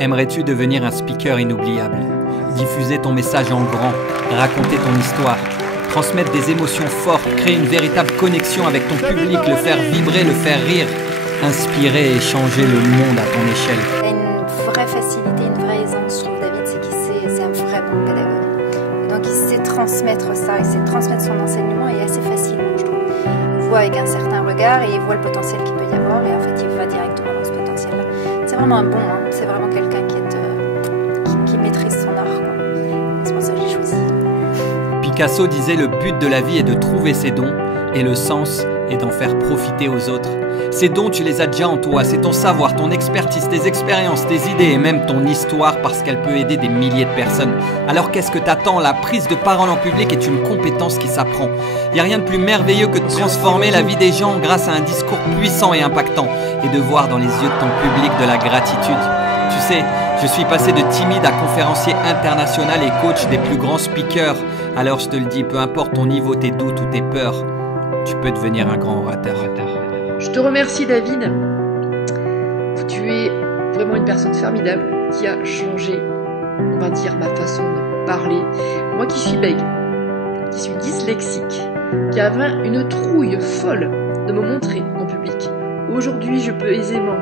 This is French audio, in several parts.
Aimerais-tu devenir un speaker inoubliable? Diffuser ton message en grand, raconter ton histoire, transmettre des émotions fortes, créer une véritable connexion avec ton public, le faire vibrer, le faire rire, inspirer et changer le monde à ton échelle. Il a une vraie facilité, une vraie aisance, je trouve, David, c'est un vrai bon pédagogue. Et donc il sait transmettre ça, il sait transmettre son enseignement et assez facilement, je trouve. Il voit avec un certain regard et il voit le potentiel qu'il peut y avoir et en fait il va directement dans ce potentiel-là. C'est vraiment un bon, hein. C'est vraiment quelqu'un qui maîtrise son art, quoi. C'est pour ça que j'ai choisi. Picasso disait: le but de la vie est de trouver ses dons et le sens est d'en faire profiter aux autres. Ces dons, tu les as déjà en toi, c'est ton savoir, ton expertise, tes expériences, tes idées et même ton histoire parce qu'elle peut aider des milliers de personnes. Alors qu'est-ce que t'attends? La prise de parole en public est une compétence qui s'apprend. Il n'y a rien de plus merveilleux que de transformer la vie des gens grâce à un discours puissant et impactant et de voir dans les yeux de ton public de la gratitude. Tu sais, je suis passé de timide à conférencier international et coach des plus grands speakers. Alors je te le dis, peu importe ton niveau, tes doutes ou tes peurs, tu peux devenir un grand orateur. Je te remercie, David. Tu es vraiment une personne formidable qui a changé, on va dire, ma façon de parler. Moi qui suis bègue, qui suis dyslexique, qui avait une trouille folle de me montrer en public. Aujourd'hui, je peux aisément,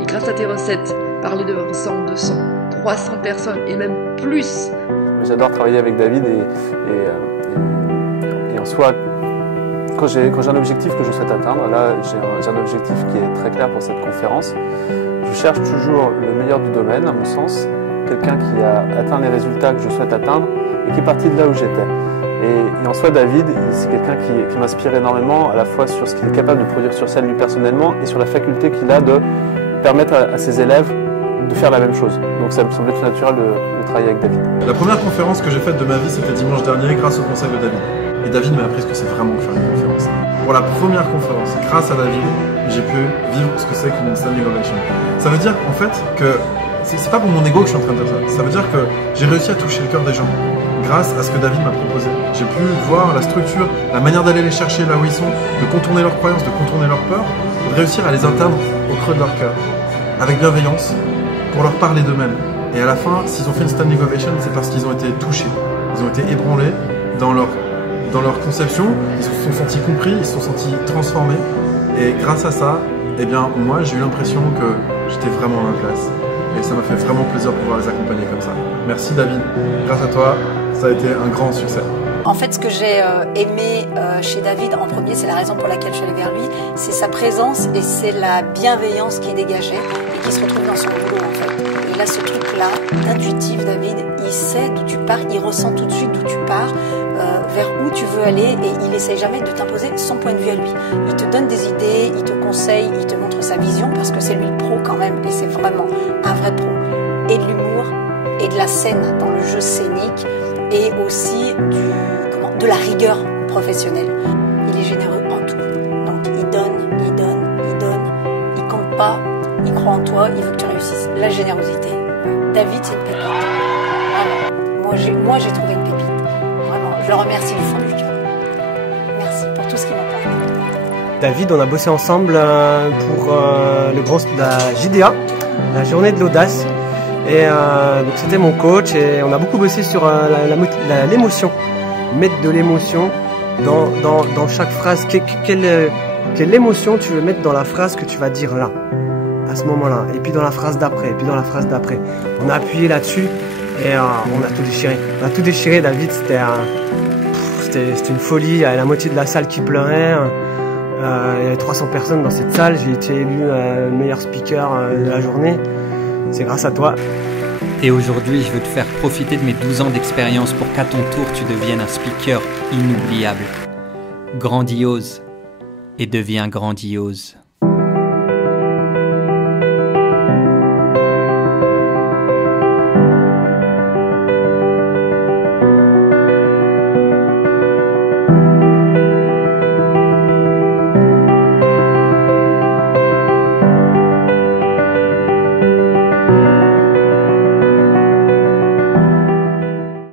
et grâce à tes recettes, parler devant 100, 200, 300 personnes et même plus. J'adore travailler avec David et en soi, quand j'ai un objectif que je souhaite atteindre, là j'ai un objectif qui est très clair pour cette conférence, je cherche toujours le meilleur du domaine, à mon sens, quelqu'un qui a atteint les résultats que je souhaite atteindre et qui est parti de là où j'étais. Et en soi, David, c'est quelqu'un qui m'inspire énormément, à la fois sur ce qu'il est capable de produire sur scène lui personnellement et sur la faculté qu'il a de permettre à ses élèves de faire la même chose. Donc ça me semblait tout naturel de travailler avec David. La première conférence que j'ai faite de ma vie, c'était dimanche dernier grâce au conseil de David. Et David m'a appris ce que c'est vraiment que faire une conférence. Pour la première conférence, grâce à David, j'ai pu vivre ce que c'est qu'une standing ovation. Ça veut dire en fait que c'est pas pour mon ego que je suis en train de dire ça. Ça veut dire que j'ai réussi à toucher le cœur des gens grâce à ce que David m'a proposé. J'ai pu voir la structure, la manière d'aller les chercher là où ils sont, de contourner leurs croyances, de contourner leurs peurs, de réussir à les atteindre au creux de leur cœur, avec bienveillance, pour leur parler d'eux-mêmes. Et à la fin, s'ils ont fait une standing ovation, c'est parce qu'ils ont été touchés, ils ont été ébranlés dans leur conception, ils se sont sentis compris, ils se sont sentis transformés. Et grâce à ça, eh bien, moi, j'ai eu l'impression que j'étais vraiment à ma place. Et ça m'a fait vraiment plaisir de pouvoir les accompagner comme ça. Merci David, grâce à toi, ça a été un grand succès. En fait, ce que j'ai aimé chez David en premier, c'est la raison pour laquelle je suis allée vers lui, c'est sa présence et c'est la bienveillance qu'il dégageait et qui se retrouve dans son boulot en fait. Il a ce truc-là, intuitif David, il sait d'où tu pars, il ressent tout de suite d'où tu pars, vers où tu veux aller et il essaye jamais de t'imposer son point de vue à lui. Il te donne des idées, il te conseille, il te montre sa vision parce que c'est lui le pro quand même et c'est vraiment un vrai pro. Et de l'humour et de la scène dans le jeu scénique et aussi de la rigueur professionnelle. Il est généreux en tout. Donc il donne, il donne, il donne, il compte pas, il croit en toi, il veut que tu réussisses. La générosité. David, c'est une pépite. Vraiment. Moi, j'ai trouvé une pépite. Vraiment, je le remercie du fond du cœur. Merci pour tout ce qu'il m'apporte. David, on a bossé ensemble pour la JDA, la journée de l'audace. Et donc c'était mon coach et on a beaucoup bossé sur l'émotion. Mettre de l'émotion dans chaque phrase. Quelle émotion tu veux mettre dans la phrase que tu vas dire là, à ce moment-là. Et puis dans la phrase d'après, et puis dans la phrase d'après. On a appuyé là-dessus et on a tout déchiré. On a tout déchiré, David, c'était une folie. Il y avait la moitié de la salle qui pleurait. Il y avait 300 personnes dans cette salle. J'ai été élu meilleur speaker de la journée. C'est grâce à toi. Et aujourd'hui, je veux te faire profiter de mes 12 ans d'expérience pour qu'à ton tour, tu deviennes un speaker inoubliable. Grandiose et deviens grandiose.